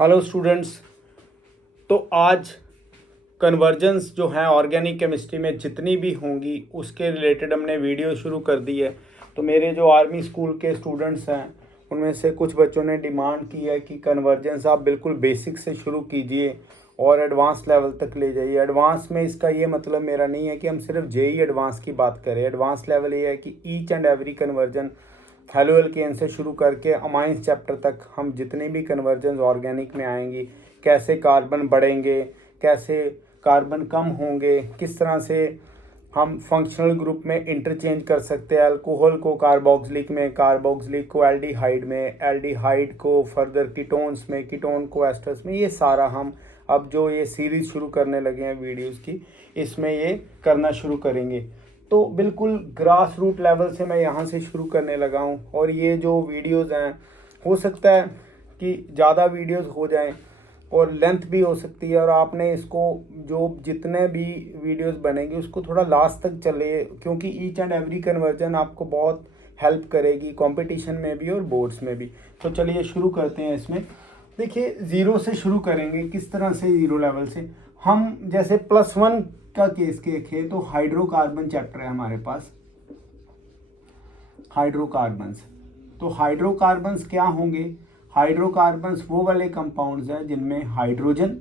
Hello students. तो आज convergence जो है ऑर्गेनिक केमिस्ट्री में जितनी भी होंगी उसके रिलेटेड हमने वीडियो शुरू कर दी है। तो मेरे जो आर्मी स्कूल के स्टूडेंट्स हैं उनमें से कुछ बच्चों ने डिमांड की है कि कन्वर्जेंस आप बिल्कुल बेसिक से शुरू कीजिए और एडवांस लेवल तक ले जाइए। एडवांस में इसका ये मतलब मेरा नहीं है कि हम सिर्फ जेई एडवांस की बात करें। एडवांस लेवल ये है कि each and every conversion halo alkane से शुरू करके अमाइंस चैप्टर तक हम जितने भी कन्वर्जन ऑर्गेनिक में आएंगी, कैसे कार्बन बढ़ेंगे, कैसे कार्बन कम होंगे, किस तरह से हम फंक्शनल ग्रुप में इंटरचेंज कर सकते हैं अल्कोहल को कार्बोक्सिलिक में, कार्बोक्सिलिक को एल्डिहाइड में, एल्डिहाइड को फर्दर कीटोन्स में, कीटोन को एस्टर्स में, ये सारा हम अब जो ये सीरीज़ शुरू करने लगे हैं वीडियोस की, इसमें ये करना शुरू करेंगे। तो बिल्कुल ग्रास रूट लेवल से मैं यहाँ से शुरू करने लगा हूँ और ये जो वीडियोस हैं हो सकता है कि ज़्यादा वीडियोस हो जाएं और लेंथ भी हो सकती है, और आपने इसको जो जितने भी वीडियोस बनेंगे उसको थोड़ा लास्ट तक चले, क्योंकि ईच एंड एवरी कन्वर्जन आपको बहुत हेल्प करेगी कंपटीशन में भी और बोर्ड्स में भी। तो चलिए शुरू करते हैं। इसमें देखिए ज़ीरो से शुरू करेंगे। किस तरह से? ज़ीरो लेवल से हम जैसे +1 का केस देखें तो हाइड्रोकार्बन चैप्टर है हमारे पास, हाइड्रोकार्बन्स। तो हाइड्रोकार्बन्स क्या होंगे? हाइड्रोकार्बन्स वो वाले कंपाउंड्स हैं जिनमें हाइड्रोजन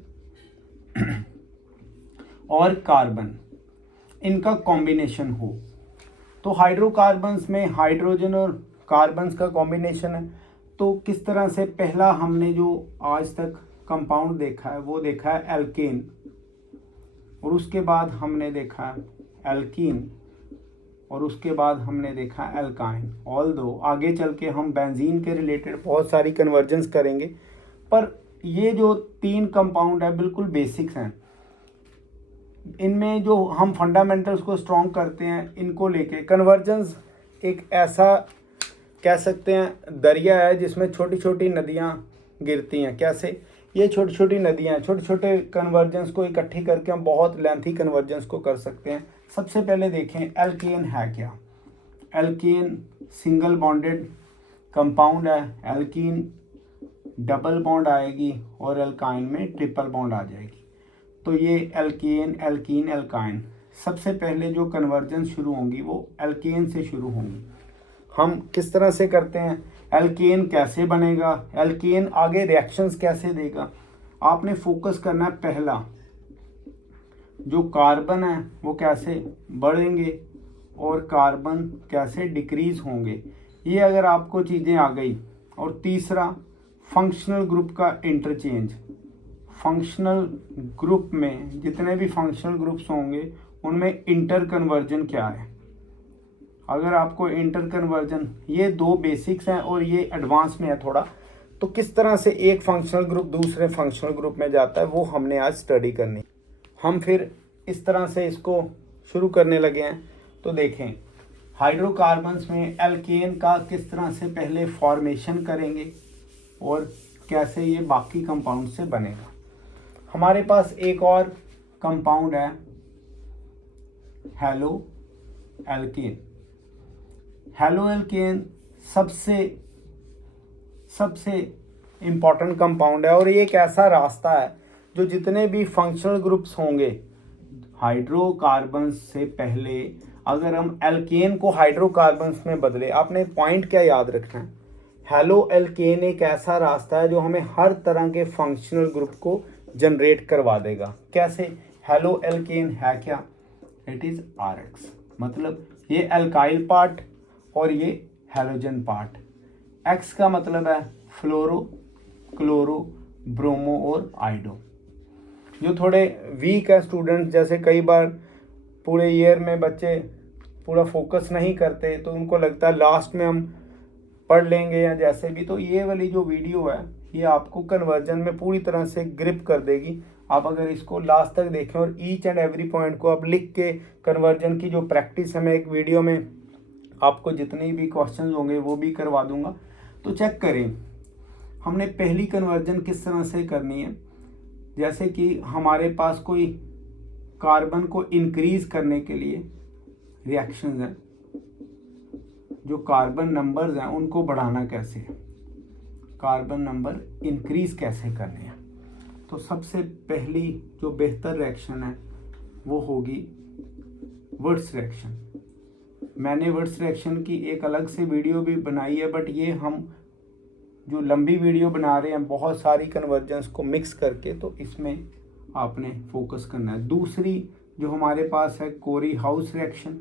और कार्बन इनका कॉम्बिनेशन हो। तो हाइड्रोकार्बन्स में हाइड्रोजन और कार्बन्स का कॉम्बिनेशन है। तो किस तरह से? पहला हमने जो आज तक कंपाउंड देखा है वो देखा है एल्केन, और उसके बाद हमने देखा है एल्कीन, और उसके बाद हमने देखा एल्काइन। ऑल्दो आगे चल के हम बेंजीन के रिलेटेड बहुत सारी कन्वर्जेंस करेंगे, पर ये जो 3 कंपाउंड है बिल्कुल बेसिक्स हैं। इनमें जो हम फंडामेंटल्स को स्ट्रॉन्ग करते हैं इनको लेके कन्वर्जेंस एक ऐसा कह सकते हैं दरिया है जिसमें छोटी छोटी नदियाँ गिरती हैं। कैसे? ये छोटी छोटी नदियाँ छोटे छोटे कन्वर्जेंस को इकट्ठी करके हम बहुत लेंथी कन्वर्जेंस को कर सकते हैं। सबसे पहले देखें एल्केन है क्या। एल्केन सिंगल बॉन्डेड कंपाउंड है, एल्कीन डबल बॉन्ड आएगी और एल्काइन में ट्रिपल बॉन्ड आ जाएगी। तो ये एल्केन, एल्कीन, एल्काइन, सबसे पहले जो कन्वर्जेंस शुरू होंगी वो एल्केन से शुरू होंगी। हम किस तरह से करते हैं? एल्केन कैसे बनेगा, एल्केन आगे रिएक्शंस कैसे देगा, आपने फोकस करना है पहला जो कार्बन है वो कैसे बढ़ेंगे और कार्बन कैसे डिक्रीज होंगे। ये अगर आपको चीज़ें आ गई। और तीसरा फंक्शनल ग्रुप का इंटरचेंज। फंक्शनल ग्रुप में जितने भी फंक्शनल ग्रुप्स होंगे उनमें इंटर कन्वर्जन क्या है। अगर आपको इंटर कन्वर्जन, ये 2 बेसिक्स हैं और ये एडवांस में है थोड़ा, तो किस तरह से एक फंक्शनल ग्रुप दूसरे फंक्शनल ग्रुप में जाता है वो हमने आज स्टडी करनी। हम फिर इस तरह से इसको शुरू करने लगे हैं। तो देखें हाइड्रोकार्बन्स में एल्केन का किस तरह से पहले फॉर्मेशन करेंगे और कैसे ये बाकी कंपाउंड से बनेगा। हमारे पास एक और कंपाउंड है हेलो एल्केन। हेलो एल्केन सबसे इम्पॉर्टेंट कंपाउंड है और ये एक ऐसा रास्ता है जो जितने भी फंक्शनल ग्रुप्स होंगे हाइड्रोकार्बन्स से पहले, अगर हम एल्केन को हाइड्रोकार्बन्स में बदले, आपने पॉइंट क्या याद रखना है? हेलो एल्केन एक ऐसा रास्ता है जो हमें हर तरह के फंक्शनल ग्रुप को जनरेट करवा देगा। कैसे? हेलो एल्केन है क्या? इट इज़ RX, मतलब ये एल्काइल पार्ट और ये हैलोजन पार्ट। X का मतलब है फ्लोरो, क्लोरो, ब्रोमो और आइडो। जो थोड़े वीक है स्टूडेंट, जैसे कई बार पूरे ईयर में बच्चे पूरा फोकस नहीं करते तो उनको लगता है लास्ट में हम पढ़ लेंगे या जैसे भी, तो ये वाली जो वीडियो है ये आपको कन्वर्जन में पूरी तरह से ग्रिप कर देगी। आप अगर इसको लास्ट तक देखें और ईच एंड एवरी पॉइंट को आप लिख के, कन्वर्जन की जो प्रैक्टिस है मैं एक वीडियो में आपको जितने भी क्वेश्चंस होंगे वो भी करवा दूंगा। तो चेक करें हमने पहली कन्वर्जन किस तरह से करनी है। जैसे कि हमारे पास कोई कार्बन को इंक्रीज करने के लिए रिएक्शंस हैं, जो कार्बन नंबर्स हैं उनको बढ़ाना कैसे, कार्बन नंबर इंक्रीज कैसे करने हैं। तो सबसे पहली जो बेहतर रिएक्शन है वो होगी वर्ट्स रिएक्शन। मैंने वर्ट्स रिएक्शन की एक अलग से वीडियो भी बनाई है, बट ये हम जो लंबी वीडियो बना रहे हैं बहुत सारी कन्वर्जेंस को मिक्स करके, तो इसमें आपने फोकस करना है। दूसरी जो हमारे पास है कोरी हाउस रिएक्शन।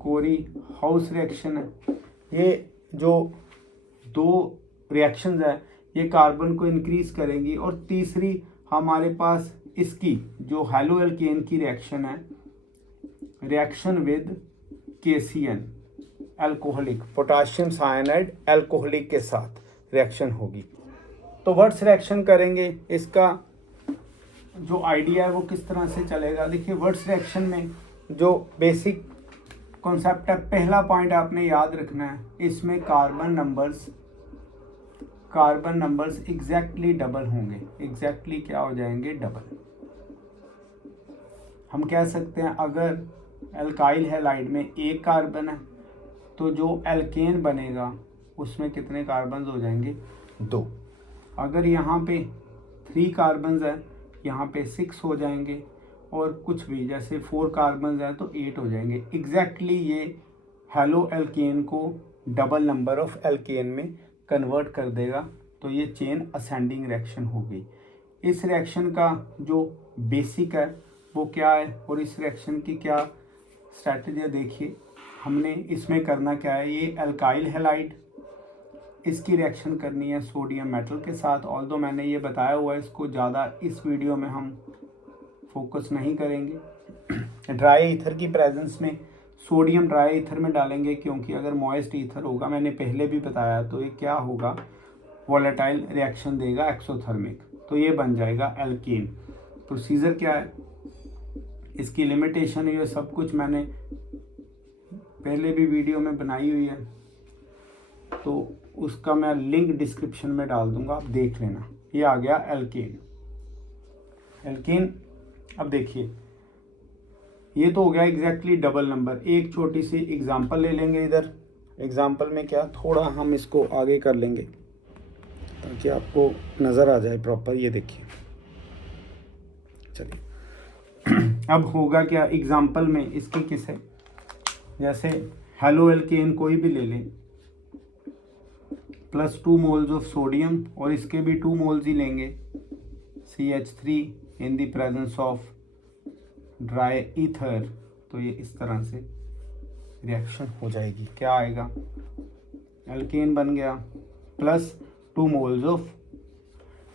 कोरी हाउस रिएक्शन है, ये जो दो रिएक्शंस है ये कार्बन को इंक्रीज करेंगी। और तीसरी हमारे पास इसकी जो हैलो एल्केन की रिएक्शन है, reaction with KCN alcoholic, potassium cyanide alcoholic K साथ रिएक्शन होगी। तो वर्ट्स रिएक्शन करेंगे, इसका जो आइडिया है वो किस तरह से चलेगा। देखिए वर्ट्स रिएक्शन में जो बेसिक कॉन्सेप्ट है, पहला पॉइंट आपने याद रखना है, इसमें कार्बन नंबर्स एग्जैक्टली डबल होंगे। एग्जैक्टली क्या हो जाएंगे? डबल। हम कह सकते हैं अगर एल्काइल हैलाइड में एक कार्बन है तो जो एल्केन बनेगा उसमें कितने कार्बन्स हो जाएंगे? 2। अगर यहाँ पे 3 कार्बन्स है, यहाँ पे 6 हो जाएंगे, और कुछ भी जैसे 4 कार्बन्स है तो 8 हो जाएंगे। एग्जैक्टली ये हैलो एल्केन को डबल नंबर ऑफ एल्केन में कन्वर्ट कर देगा, तो ये चेन असेंडिंग रिएक्शन हो गई। इस रिएक्शन का जो बेसिक है वो क्या है और इस रिएक्शन की क्या स्ट्रैटेजी देखिए। हमने इसमें करना क्या है, ये एल्काइल हैलाइड, इसकी रिएक्शन करनी है सोडियम मेटल के साथ। ऑल्दो मैंने ये बताया हुआ है, इसको ज़्यादा इस वीडियो में हम फोकस नहीं करेंगे। ड्राई ईथर की प्रेजेंस में सोडियम ड्राई ईथर में डालेंगे, क्योंकि अगर मॉइस्ट ईथर होगा, मैंने पहले भी बताया, तो ये क्या होगा, वोलेटाइल रिएक्शन देगा एक्सोथर्मिक, तो ये बन जाएगा एल्कीन। प्रोसीजर क्या है, इसकी लिमिटेशन है, ये सब कुछ मैंने पहले भी वीडियो में बनाई हुई है, तो उसका मैं लिंक डिस्क्रिप्शन में डाल दूंगा, आप देख लेना। ये आ गया एल्केन। अब देखिए ये तो हो गया एग्जैक्टली डबल नंबर। एक छोटी सी एग्जांपल ले लेंगे। इधर एग्जांपल में क्या, थोड़ा हम इसको आगे कर लेंगे ताकि आपको नज़र आ जाए प्रॉपर। ये देखिए, चलिए अब होगा क्या एग्जांपल में, इसकी किस है, जैसे हैलो एल्केन कोई भी ले लें, +2 मोल्स ऑफ सोडियम, और इसके भी 2 मोल्स ही लेंगे, CH3 in the presence of dry ether, तो ये इस तरह से रिएक्शन हो जाएगी। क्या आएगा, एल्केन बन गया +2 मोल्स ऑफ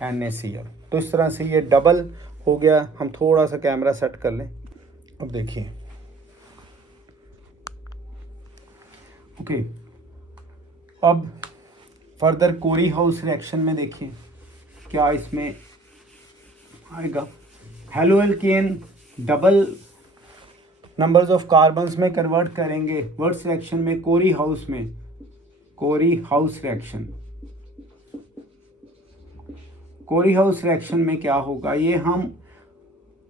NaCl। तो इस तरह से ये डबल हो गया। हम थोड़ा सा कैमरा सेट कर लें। अब देखिए, ओके, अब फर्दर कोरी हाउस रिएक्शन में देखिए क्या इसमें आएगा। Haloalkane double numbers of carbons में कन्वर्ट करेंगे वर्ट्स रिएक्शन में, कोरी हाउस रिएक्शन में क्या होगा, ये हम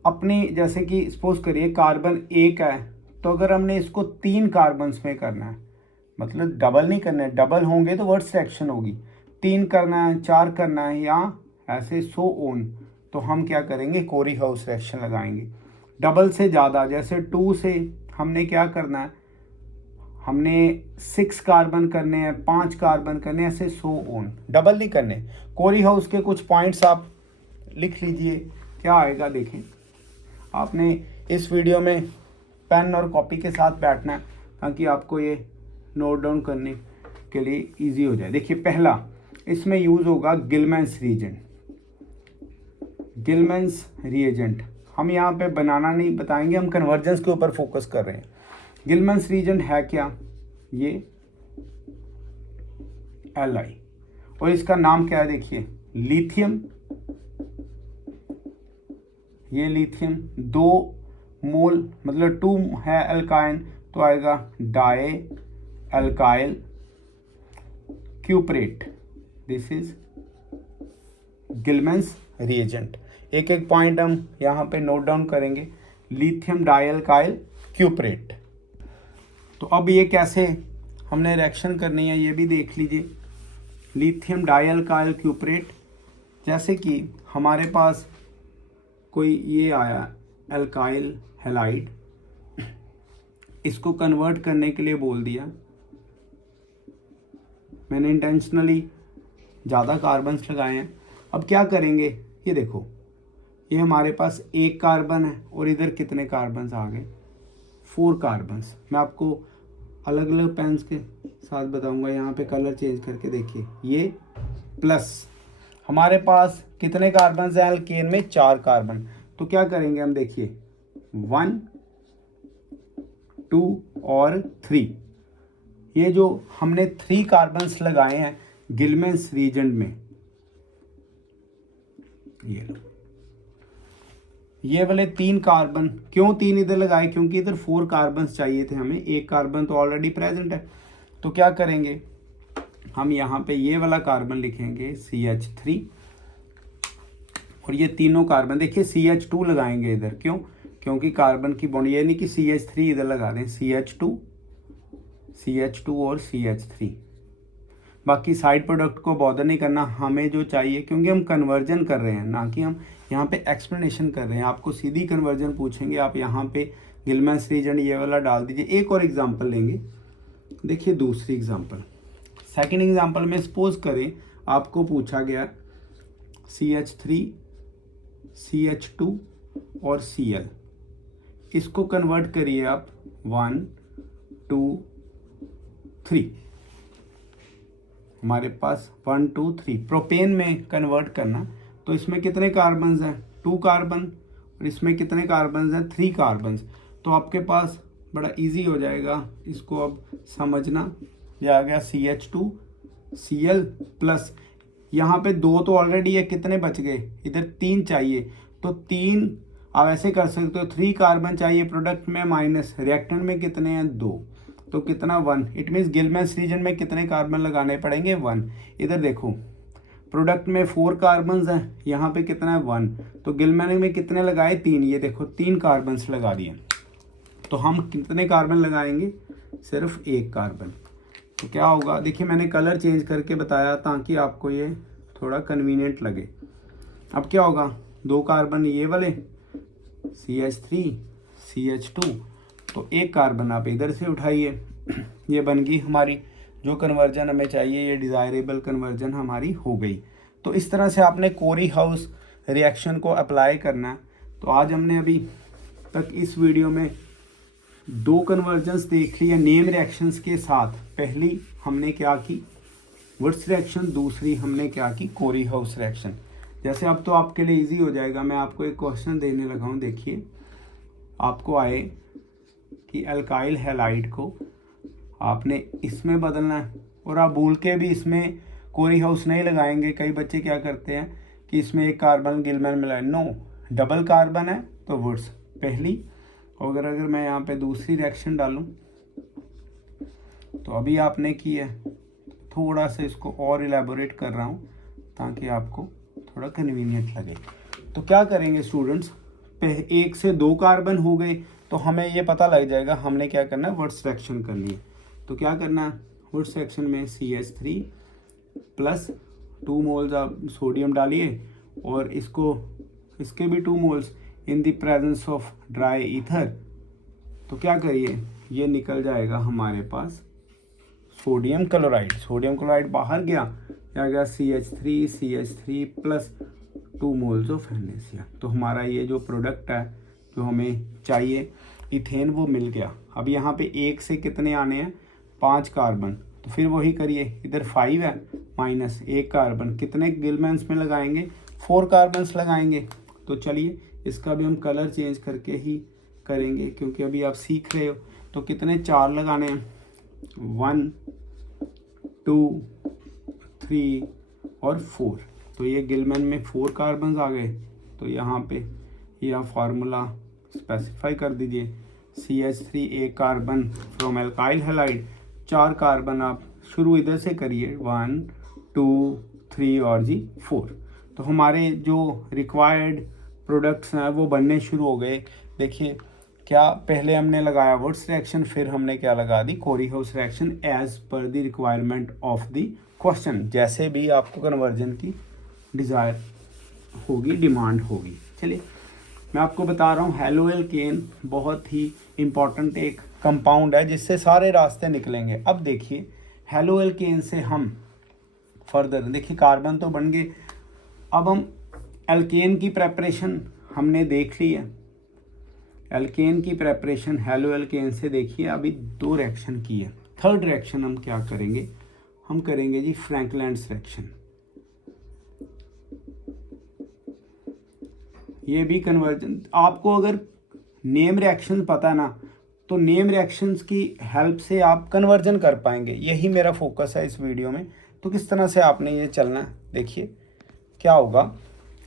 अपनी, जैसे कि सपोज करिए कार्बन 1 है, तो अगर हमने इसको 3 कार्बन्स में करना है, मतलब डबल नहीं करना है, डबल होंगे तो वर्ट्स रिएक्शन होगी, 3 करना है, 4 करना है, या ऐसे सो ऑन, तो हम क्या करेंगे, कोरी हाउस रिएक्शन लगाएंगे। डबल से ज़्यादा, जैसे 2 से हमने क्या करना है, हमने 6 कार्बन करने हैं, 5 कार्बन करने हैं, ऐसे सो ऑन, डबल नहीं करने। कोरी हाउस के कुछ पॉइंट्स आप लिख लीजिए, क्या आएगा देखें। आपने इस वीडियो में पेन और कॉपी के साथ बैठना है ताकि आपको ये नोट डाउन करने के लिए इजी हो जाए। देखिए पहला इसमें यूज़ होगा गिलमैन्स रिएजेंट। हम यहाँ पे बनाना नहीं बताएंगे, हम कन्वर्जेंस के ऊपर फोकस कर रहे हैं। गिलमैन्स रिएजेंट है क्या, ये Li, और इसका नाम क्या है, देखिए लिथियम। ये लिथियम 2 मोल, मतलब 2 है अल्काइन, तो आएगा dialkyl cuprate. This is Gilman's reagent. एक एक पॉइंट हम यहाँ पे नोट डाउन करेंगे। Lithium dialkyl cuprate. तो अब ये कैसे हमने रिएक्शन करनी है ये भी देख लीजिए। लिथियम डाइअल्काइल क्यूपरेट जैसे कि हमारे पास कोई ये आया एल्काइल हैलाइड, इसको कन्वर्ट करने के लिए बोल दिया, मैंने इंटेंशनली ज़्यादा कार्बन्स लगाए हैं। अब क्या करेंगे, ये देखो ये हमारे पास एक कार्बन है और इधर कितने कार्बन्स आ गए, 4 कार्बन्स। मैं आपको अलग अलग पेन्स के साथ बताऊंगा, यहाँ पे कलर चेंज करके देखिए। ये प्लस हमारे पास कितने कार्बन्स हैं एल्केन में, 4 कार्बन। तो क्या करेंगे हम, देखिए 1 2 और 3, ये जो हमने 3 कार्बन्स लगाए हैं गिलमेंस रीजन में, ये वाले 3 कार्बन, क्यों 3 इधर लगाए, क्योंकि इधर 4 कार्बन्स चाहिए थे हमें, एक कार्बन तो ऑलरेडी प्रेजेंट है। तो क्या करेंगे हम, यहाँ पे ये वाला कार्बन लिखेंगे CH3 और ये तीनों कार्बन देखिए CH2 लगाएंगे इधर, क्यों, क्योंकि कार्बन की बॉन्ड, ये नहीं कि CH3 इधर लगा दें, CH2 और CH3। बाकी साइड प्रोडक्ट को बॉदर नहीं करना, हमें जो चाहिए, क्योंकि हम कन्वर्जन कर रहे हैं ना कि हम यहाँ पे एक्सप्लेनेशन कर रहे हैं। आपको सीधी कन्वर्जन पूछेंगे, आप यहाँ पे गिलमेंस रीजन ये वाला डाल दीजिए। एक और एग्जांपल लेंगे, देखिए दूसरी एग्जांपल, सेकंड एग्जांपल में सपोज करें आपको पूछा गया CH3 CH2 और Cl, इसको कन्वर्ट करिए आप 1 2 3, हमारे पास 1 2 3 प्रोपेन में कन्वर्ट करना। तो इसमें कितने कार्बन्स हैं, 2 कार्बन, और इसमें कितने कार्बन्स हैं, 3 कार्बन्स। तो आपके पास बड़ा इजी हो जाएगा इसको अब समझना। ये आ गया CH2 Cl प्लस, यहाँ पे 2 तो ऑलरेडी है, कितने बच गए, इधर 3 चाहिए। तो 3 आप ऐसे कर सकते हो, 3 कार्बन चाहिए प्रोडक्ट में, माइनस रिएक्टेंट में कितने हैं, 2, तो कितना 1। इट मीन्स गिलमेंस रीजन में कितने कार्बन लगाने पड़ेंगे, 1। इधर देखो प्रोडक्ट में 4 कार्बन्स हैं, यहाँ पे कितना है 1, तो गिलमेंस में कितने लगाए, 3, ये देखो 3 कार्बन्स लगा दिए। तो हम कितने कार्बन लगाएंगे, सिर्फ 1 कार्बन। तो क्या होगा, देखिए मैंने कलर चेंज करके बताया ताकि आपको ये थोड़ा कन्वीनियंट लगे। अब क्या होगा, 2 कार्बन ये वाले CH3 CH2, तो 1 कार्बन आप इधर से उठाइए, ये बन गई हमारी जो कन्वर्जन हमें चाहिए, ये डिज़ायरेबल कन्वर्जन हमारी हो गई। तो इस तरह से आपने कोरी हाउस रिएक्शन को अप्लाई करना। तो आज हमने अभी तक इस वीडियो में 2 कन्वर्जन्स देख ली है नेम रिएक्शंस के साथ। पहली हमने क्या की, वुड्स रिएक्शन, दूसरी हमने क्या की, कोरी हाउस रिएक्शन। जैसे अब तो आपके लिए इजी हो जाएगा, मैं आपको एक क्वेश्चन देने लगा हूँ। देखिए आपको आए कि अल्काइल हैलाइड को आपने इसमें बदलना है, और आप भूल के भी इसमें कोरी हाउस नहीं लगाएंगे। कई बच्चे क्या करते हैं कि इसमें एक कार्बन गिलमेन मिलाए, नो, डबल कार्बन है तो वुड्स पहली। और अगर मैं यहाँ पे दूसरी रिएक्शन डालूँ, तो अभी आपने की है, थोड़ा सा इसको और इलेबोरेट कर रहा हूँ ताकि आपको थोड़ा कन्वीनियंट लगे। तो क्या करेंगे स्टूडेंट्स, 1 से 2 कार्बन हो गए, तो हमें ये पता लग जाएगा हमने क्या करना है, वुड्स रिएक्शन करनी है। तो क्या करना है, वुड्स रिएक्शन में CH3 प्लस 2 मोल्स आप सोडियम डालिए, और इसको इसके भी 2 moles in the presence of dry ether. तो क्या करिए, ये निकल जाएगा हमारे पास सोडियम क्लोराइड। सोडियम क्लोराइड बाहर गया, क्या गया CH3 plus 2 moles of NaCl। तो हमारा ये जो प्रोडक्ट है जो हमें चाहिए इथेन, वो मिल गया। अब यहाँ पे 1 से कितने आने हैं, 5 कार्बन। तो फिर वही करिए, इधर 5 है माइनस 1 कार्बन, कितने गिलमेंस में लगाएंगे, 4 कार्बन्स लगाएंगे। तो चलिए इसका भी हम कलर चेंज करके ही करेंगे, क्योंकि अभी आप सीख रहे हो। तो कितने 4 लगाने हैं, 1 2 3 और 4। तो ये गिलमेन में 4 कार्बन्स आ गए। तो यहाँ पे यह फार्मूला स्पेसिफाई कर दीजिए, CH3 1 carbon from alkyl halide, 4 carbon आप शुरू इधर से करिए, 1 2 3 और 4। तो हमारे जो रिक्वायर्ड प्रोडक्ट्स हैं वो बनने शुरू हो गए। देखिए क्या पहले हमने लगाया वुड्स रिएक्शन, फिर हमने क्या लगा दी, Corey House reaction, as per the requirement of the question. जैसे भी आपको कन्वर्जन की डिज़ायर होगी, डिमांड होगी। चलिए मैं आपको बता रहा हूँ, हेलो एल्केन बहुत ही इम्पॉर्टेंट एक कंपाउंड है जिससे सारे रास्ते निकलेंगे। अब देखिए हेलो एल्केन से हम फर्दर, देखिए कार्बन तो बन गए, अब हम एल्केन की प्रेपरेशन हमने देख ली है। एल्केन की प्रेपरेशन हेलो एल्केन से देखिए अभी 2 रिएक्शन की है। थर्ड रिएक्शन हम क्या करेंगे, हम करेंगे जी फ्रैंकलैंड्स रिएक्शन। ये भी कन्वर्जन, आपको अगर नेम रिएक्शन पता ना तो नेम रिएक्शंस की हेल्प से आप कन्वर्जन कर पाएंगे। यही मेरा फोकस है इस वीडियो में। तो किस तरह से आपने ये चलना है, देखिए क्या होगा।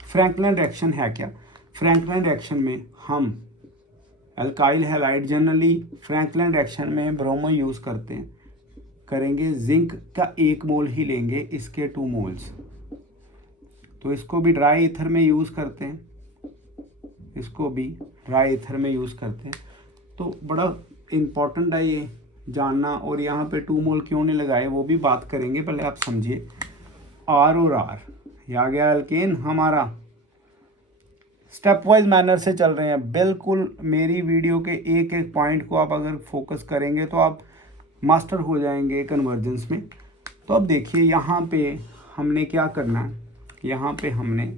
फ्रैंकलिन रिएक्शन है क्या, फ्रैंकलिन रिएक्शन में हम alkyl halide, generally Franklin reaction में ब्रोमो यूज़ करते हैं, करेंगे जिंक का 1 मोल ही लेंगे, इसके 2 मोल्स। तो इसको भी ड्राई ईथर में यूज़ करते हैं, इसको भी ड्राई ईथर में यूज़ करते हैं। तो बड़ा इम्पॉर्टेंट है ये जानना। और यहाँ पे 2 मोल क्यों नहीं लगाए वो भी बात करेंगे, पहले आप समझिए। आर और आर, ये आ गया एल्केन हमारा। स्टेप वाइज मैनर से चल रहे हैं, बिल्कुल मेरी वीडियो के एक एक पॉइंट को आप अगर फोकस करेंगे तो आप मास्टर हो जाएंगे कन्वर्जेंस में। तो अब देखिए यहाँ पे हमने क्या करना है, यहाँ पे हमने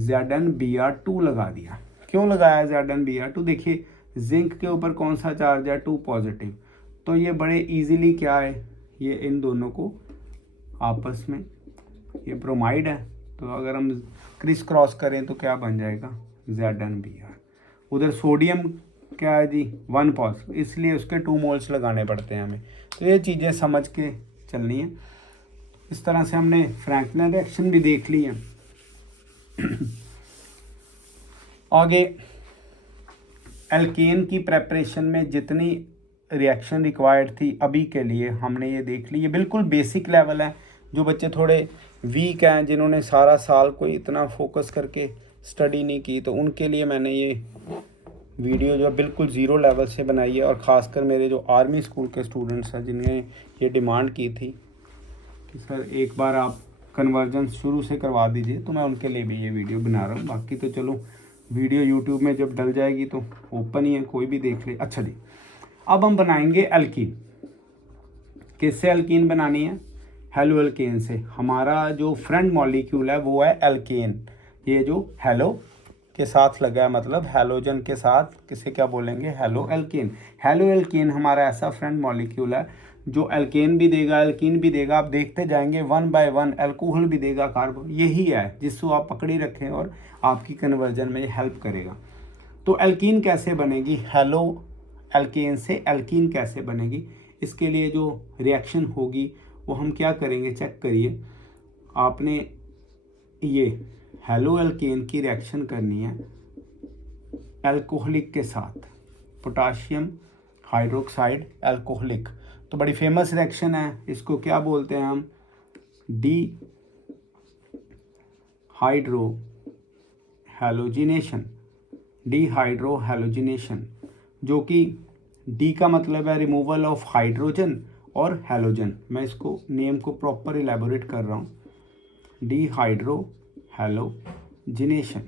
ZnBr2 लगा दिया। क्यों लगाया ZnBr2, देखिए जिंक के ऊपर कौन सा चार्ज है, 2 पॉजिटिव। तो ये बड़े इजीली क्या है, ये इन दोनों को आपस में, ये ब्रोमाइड है तो अगर हम क्रिस क्रॉस करें तो क्या बन जाएगा ZnBr। उधर सोडियम क्या है जी 1 पॉजिटिव, इसलिए उसके 2 मोल्स लगाने पड़ते हैं हमें। तो ये चीज़ें समझ के चलनी है। इस तरह से हमने फ्रैंकलिन रिएक्शन भी देख ली है। आगे एल्केन की प्रेपरेशन में जितनी रिएक्शन रिक्वायर्ड थी अभी के लिए हमने ये देख ली। ये बिल्कुल बेसिक लेवल है। जो बच्चे थोड़े वीक हैं, जिन्होंने सारा साल कोई इतना फोकस करके स्टडी नहीं की, तो उनके लिए मैंने ये वीडियो जो बिल्कुल ज़ीरो लेवल से बनाई है। और ख़ासकर मेरे जो आर्मी स्कूल के स्टूडेंट्स हैं जिन्हें ये डिमांड की थी कि सर एक बार आप कन्वर्जन शुरू से करवा दीजिए, तो मैं उनके लिए भी ये वीडियो बना रहा हूँ। बाकी तो चलो वीडियो यूट्यूब में जब डल जाएगी तो ओपन ही है, कोई भी देख ले। अच्छा जी, अब हम बनाएंगे एल्कीन। किससे एल्कीन बनानी है, हेलो एल्केन से। हमारा जो फ्रेंड मॉलिक्यूल है वो है एल्केन। ये जो हेलो के साथ लगा है, मतलब हेलोजन के साथ, किसे क्या बोलेंगे, हेलो एल्केन। हेलो एल्केन हमारा ऐसा फ्रेंड मॉलिक्यूल है जो एल्केन भी देगा, एल्कीन भी देगा। आप देखते जाएंगे 1 बाय 1 अल्कोहल भी देगा, कार्बन। यही है जिसको आप पकड़ी रखें और आपकी कन्वर्जन में हेल्प करेगा। तो एल्कीन कैसे बनेगी, हेलो एल्केन से एल्कीन कैसे बनेगी, इसके लिए जो रिएक्शन होगी वो हम क्या करेंगे, चेक करिए। आपने ये हेलो एल्केन की रिएक्शन करनी है अल्कोहलिक के साथ, पोटाशियम हाइड्रोक्साइड अल्कोहलिक। तो बड़ी फेमस रिएक्शन है, इसको क्या बोलते हैं हम, D hydro halogenation. Dehydro halogenation, जो कि डी का मतलब है रिमूवल ऑफ हाइड्रोजन और हैलोजन। मैं इसको नेम को प्रॉपर इलेबोरेट कर रहा हूँ, डिहाइड्रो हैलोजिनेशन।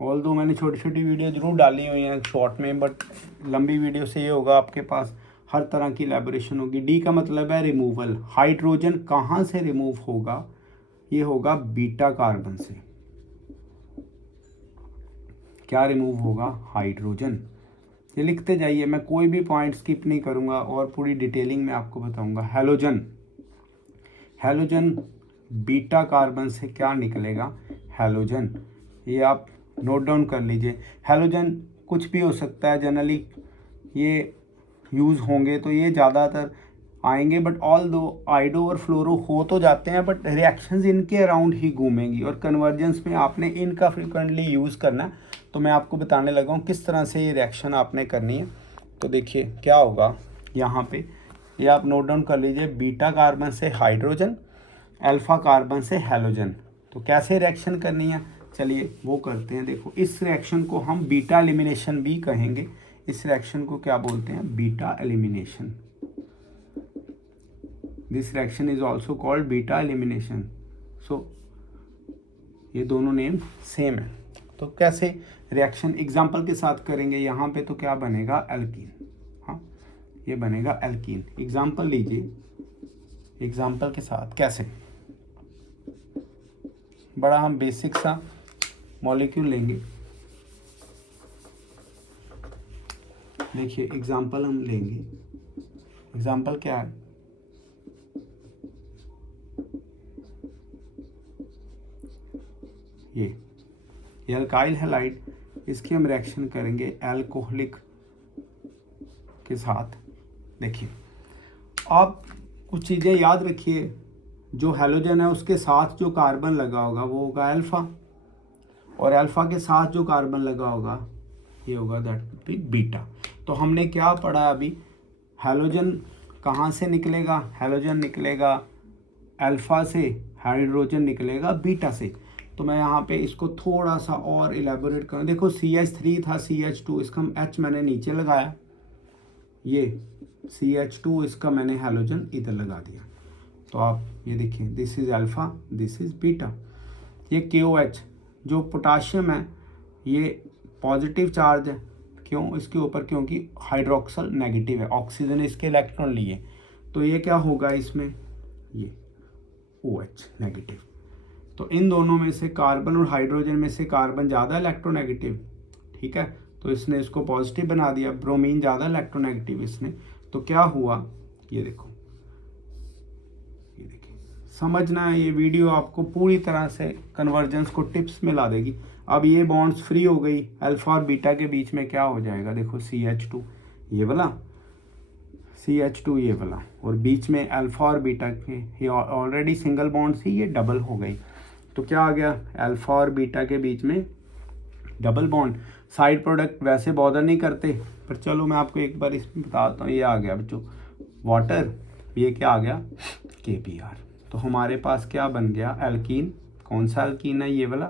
ऑल दो मैंने छोटी छोटी वीडियो जरूर डाली हुई हैं शॉर्ट में, बट लंबी वीडियो से ये होगा आपके पास हर तरह की इलेबोरेशन होगी। डी का मतलब है रिमूवल, हाइड्रोजन कहाँ से रिमूव होगा, ये होगा बीटा कार्बन से। क्या रिमूव होगा, हाइड्रोजन। ये लिखते जाइए, मैं कोई भी पॉइंट स्किप नहीं करूंगा और पूरी डिटेलिंग में आपको बताऊंगा। हैलोजन, हैलोजन बीटा कार्बन से क्या निकलेगा, हैलोजन। ये आप नोट डाउन कर लीजिए। हैलोजन कुछ भी हो सकता है, जनरली ये यूज़ होंगे तो ये ज़्यादातर आएंगे, बट ऑल दो आइडो और फ्लोरो हो तो जाते हैं, बट रिएक्शंस इनके अराउंड ही घूमेंगी। और कन्वर्जेंस में आपने इनका फ्रिक्वेंटली यूज़ करना है। तो मैं आपको बताने लगा हूँ किस तरह से ये रिएक्शन आपने करनी है। तो देखिए क्या होगा यहाँ पे, ये आप नोट डाउन कर लीजिए, बीटा कार्बन से हाइड्रोजन, अल्फा कार्बन से हैलोजन। तो कैसे रिएक्शन करनी है, चलिए वो करते हैं। देखो इस रिएक्शन को हम बीटा एलिमिनेशन भी कहेंगे। इस रिएक्शन को क्या बोलते हैं, beta elimination. This reaction is also called beta elimination. So ये दोनों नेम सेम है। तो कैसे रिएक्शन एग्जाम्पल के साथ करेंगे, यहाँ पे तो क्या बनेगा, एल्कीन। हाँ, ये बनेगा एल्कीन। एग्जाम्पल लीजिए, एग्जाम्पल के साथ कैसे, बड़ा हम बेसिक सा मॉलिक्यूल लेंगे। देखिए एग्जाम्पल हम लेंगे, एग्जाम्पल क्या है, ये अल्काइल हैलाइड, इसकी हम रिएक्शन करेंगे एल्कोहलिक के साथ। देखिए आप कुछ चीज़ें याद रखिए, जो हैलोजन है उसके साथ जो कार्बन लगा होगा वो होगा अल्फ़ा, और अल्फ़ा के साथ जो कार्बन लगा होगा ये होगा दैट बी बीटा। तो हमने क्या पढ़ा अभी, हैलोजन कहाँ से निकलेगा, हैलोजन निकलेगा अल्फ़ा से, हाइड्रोजन निकलेगा बीटा से। तो मैं यहाँ पे इसको थोड़ा सा और इलेबोरेट करूँ। देखो CH3 था, CH2, इसका H मैंने नीचे लगाया, ये CH2 इसका मैंने हैलोजन इधर लगा दिया। तो आप ये देखिए, this is alpha, this is beta. ये KOH जो पोटाशियम है ये पॉजिटिव चार्ज है, क्यों इसके ऊपर, क्योंकि हाइड्रोक्सल नेगेटिव है, ऑक्सीजन इसके इलेक्ट्रॉन लिए। तो ये क्या होगा इसमें, ये OH नेगेटिव। तो इन दोनों में से कार्बन और हाइड्रोजन में से कार्बन ज़्यादा इलेक्ट्रोनेगेटिव, ठीक है, तो इसने इसको पॉजिटिव बना दिया। ब्रोमीन ज़्यादा इलेक्ट्रोनेगेटिव इसने, तो क्या हुआ, ये देखो, ये देखिए, समझना है, ये वीडियो आपको पूरी तरह से कन्वर्जेंस को टिप्स में ला देगी। अब ये बॉन्ड्स फ्री हो गई, अल्फा और बीटा के बीच में क्या हो जाएगा, देखो CH2 ये वाला, CH2 ये वाला, और बीच में अल्फा और बीटा के, ये ऑलरेडी सिंगल बॉन्ड थी, ये डबल हो गई। तो क्या आ गया, अल्फा और बीटा के बीच में डबल बॉन्ड। साइड प्रोडक्ट वैसे बॉदर नहीं करते, पर चलो मैं आपको एक बार इसमें बताता हूँ। ये आ गया बच्चों वाटर, ये क्या आ गया KBr। तो हमारे पास क्या बन गया, एल्कीन। कौन सा एल्कीन है, ये वाला,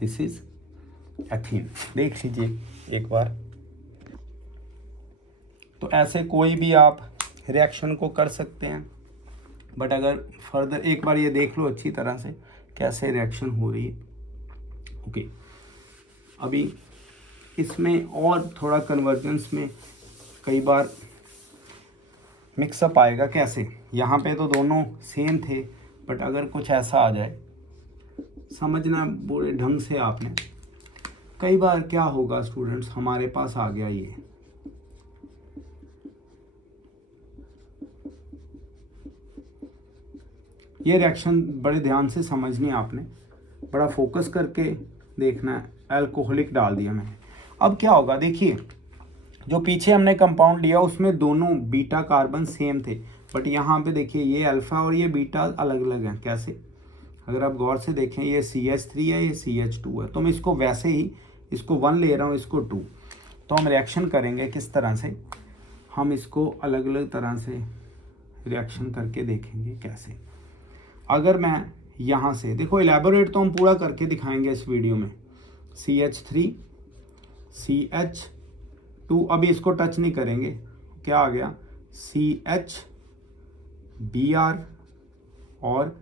दिस इज एथीन। देख लीजिए एक बार। तो ऐसे कोई भी आप रिएक्शन को कर सकते हैं, बट अगर फर्दर एक बार ये देख लो अच्छी तरह से कैसे रिएक्शन हो रही है। ओके, अभी इसमें और थोड़ा कन्वर्जेंस में कई बार मिक्सअप आएगा। कैसे, यहाँ पे तो दोनों सेम थे, बट अगर कुछ ऐसा आ जाए, समझना पूरे ढंग से आपने। कई बार क्या होगा स्टूडेंट्स, हमारे पास आ गया ये रिएक्शन बड़े ध्यान से समझनी है आपने, बड़ा फोकस करके देखना है। अल्कोहलिक डाल दिया मैंने, अब क्या होगा, देखिए जो पीछे हमने कंपाउंड लिया उसमें दोनों बीटा कार्बन सेम थे, बट यहाँ पे देखिए ये अल्फ़ा और ये बीटा अलग अलग हैं। कैसे, अगर आप गौर से देखें, ये CH3 है, ये CH2 है, तो मैं इसको वैसे ही, इसको 1 ले रहा हूँ, इसको 2। तो हम रिएक्शन करेंगे किस तरह से, हम इसको अलग अलग तरह से रिएक्शन करके देखेंगे कैसे। अगर मैं यहाँ से देखो, एलैबोरेट तो हम पूरा करके दिखाएंगे इस वीडियो में। CH3 CH2, अभी इसको टच नहीं करेंगे, क्या आ गया CHBr और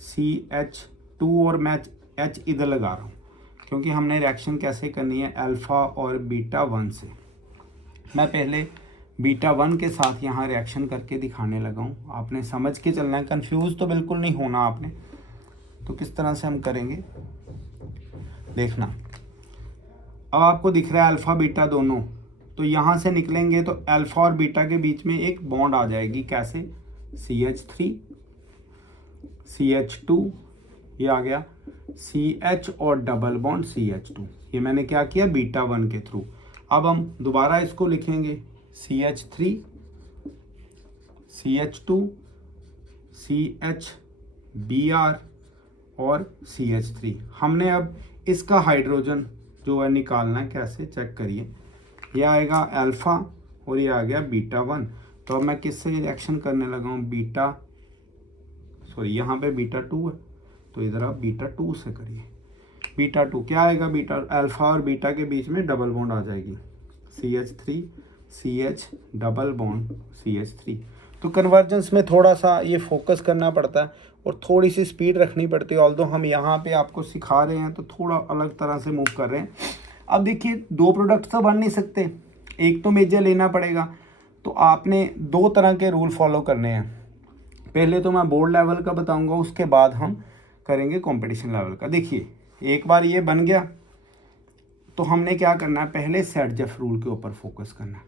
CH2, और मैं H इधर लगा रहा हूँ क्योंकि हमने रिएक्शन कैसे करनी है, अल्फ़ा और बीटा 1 से। मैं पहले बीटा 1 के साथ यहाँ रिएक्शन करके दिखाने लगा हूँ, आपने समझ के चलना है, कंफ्यूज तो बिल्कुल नहीं होना आपने। तो किस तरह से हम करेंगे देखना। अब आपको दिख रहा है अल्फ़ा बीटा दोनों, तो यहाँ से निकलेंगे तो अल्फ़ा और बीटा के बीच में एक बॉन्ड आ जाएगी। कैसे, CH3 CH2, ये आ गया CH और डबल बॉन्ड CH2। ये मैंने क्या किया, बीटा 1 के थ्रू। अब हम दोबारा इसको लिखेंगे, CH3 CH2 CHBr और CH3। हमने अब इसका हाइड्रोजन जो है निकालना है। कैसे, चेक करिए, ये आएगा अल्फ़ा और ये आ गया बीटा 1। तो अब मैं किससे रिएक्शन करने लगा हूँ, बीटा, सॉरी यहाँ पे बीटा 2 है, तो इधर आप बीटा 2 से करिए। बीटा 2 क्या आएगा, बीटा अल्फ़ा और बीटा के बीच में डबल बॉन्ड आ जाएगी, CH3 CH double bond CH3। तो कन्वर्जेंस में थोड़ा सा ये फोकस करना पड़ता है, और थोड़ी सी स्पीड रखनी पड़ती है। ऑल्दो हम यहाँ पे आपको सिखा रहे हैं तो थोड़ा अलग तरह से मूव कर रहे हैं। अब देखिए 2 प्रोडक्ट तो बन नहीं सकते, एक तो मेजर लेना पड़ेगा। तो आपने 2 तरह के रूल फॉलो करने हैं। पहले तो मैं बोर्ड लेवल का बताऊंगा, उसके बाद हम करेंगे कंपटीशन लेवल का। देखिए एक बार ये बन गया तो हमने क्या करना है, पहले सेट-जेफ रूल के ऊपर फोकस करना है।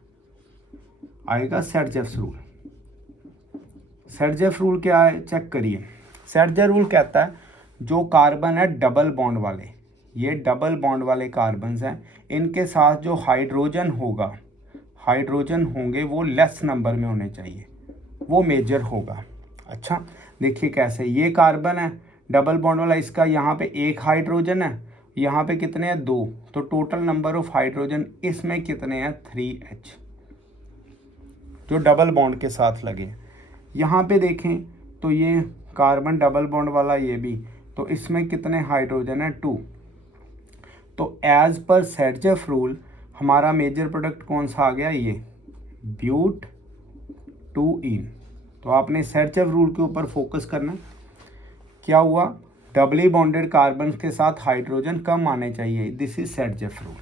आएगा सेट-जेफ रूल। सेट-जेफ रूल क्या है, चेक करिए। सेट-जेफ रूल कहता है जो कार्बन है डबल बॉन्ड वाले, ये डबल बॉन्ड वाले कार्बन्स हैं, इनके साथ जो हाइड्रोजन होगा, हाइड्रोजन होंगे वो लेस नंबर में होने चाहिए, वो मेजर होगा। अच्छा देखिए कैसे, ये कार्बन है डबल बॉन्ड वाला, इसका यहाँ पे 1 हाइड्रोजन है, यहाँ पे कितने हैं 2, तो टोटल नंबर ऑफ हाइड्रोजन इसमें कितने हैं 3H, जो डबल बॉन्ड के साथ लगे। यहाँ पे देखें तो ये कार्बन डबल बॉन्ड वाला ये भी, तो इसमें कितने हाइड्रोजन है 2। तो एज पर सेट-जेफ रूल हमारा मेजर प्रोडक्ट कौन सा आ गया, ये ब्यूट 2ईन। तो आपने सेट-जेफ रूल के ऊपर फोकस करना। क्या हुआ, डबली बॉन्डेड कार्बन के साथ हाइड्रोजन कम आने चाहिए, दिस इज सेट-जेफ रूल।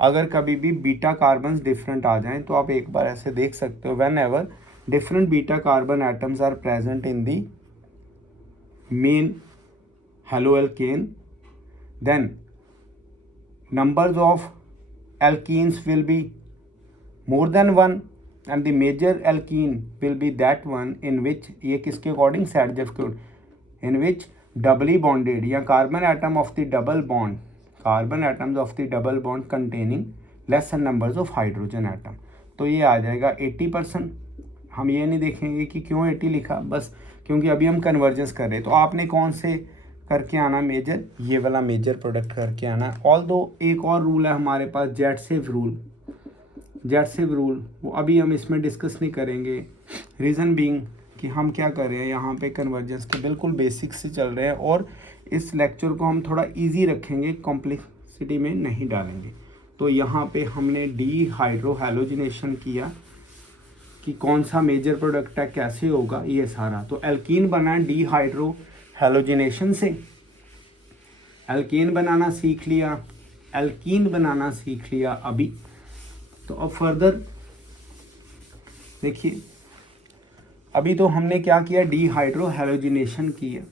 अगर कभी भी बीटा कार्बन डिफरेंट आ जाएं तो आप एक बार ऐसे देख सकते हो, when ever different beta carbon atoms are present in the main haloalkane, then numbers of alkenes will be more than 1 and the major alkene will be that one in which, ये किसके अकॉर्डिंग, सेट-जेफ के, in which doubly bonded या carbon atom of the double bond, carbon atoms of the double bond containing lesser numbers of hydrogen atom। तो ये आ जाएगा 80%। हम ये नहीं देखेंगे कि क्यों 80 लिखा, बस क्योंकि अभी हम कन्वर्जेंस कर रहे हैं। तो आपने कौन से करके आना मेजर, ये वाला मेजर प्रोडक्ट करके आना है। ऑल्दो एक और रूल है हमारे पास, जेट-सेफ रूल। जेट-सेफ रूल वो अभी हम इसमें डिस्कस नहीं करेंगे, रीज़न बीइंग कि हम क्या कर रहे हैं यहाँ पे कन्वर्जेंस के बिल्कुल बेसिक्स से चल रहे हैं और इस लेक्चर को हम थोड़ा ईजी रखेंगे, कॉम्प्लेक्सिटी में नहीं डालेंगे। तो यहाँ पे हमने डी हाइड्रो हैलोजिनेशन किया कि कौन सा मेजर प्रोडक्ट है, कैसे होगा ये सारा। तो एल्कीन बना डी हाइड्रो हैलोजिनेशन से, एल्कीन बनाना सीख लिया, एल्कीन बनाना सीख लिया अभी। तो अब फर्दर देखिए, अभी तो हमने क्या किया, डी हाइड्रो हैलोजिनेशन किया।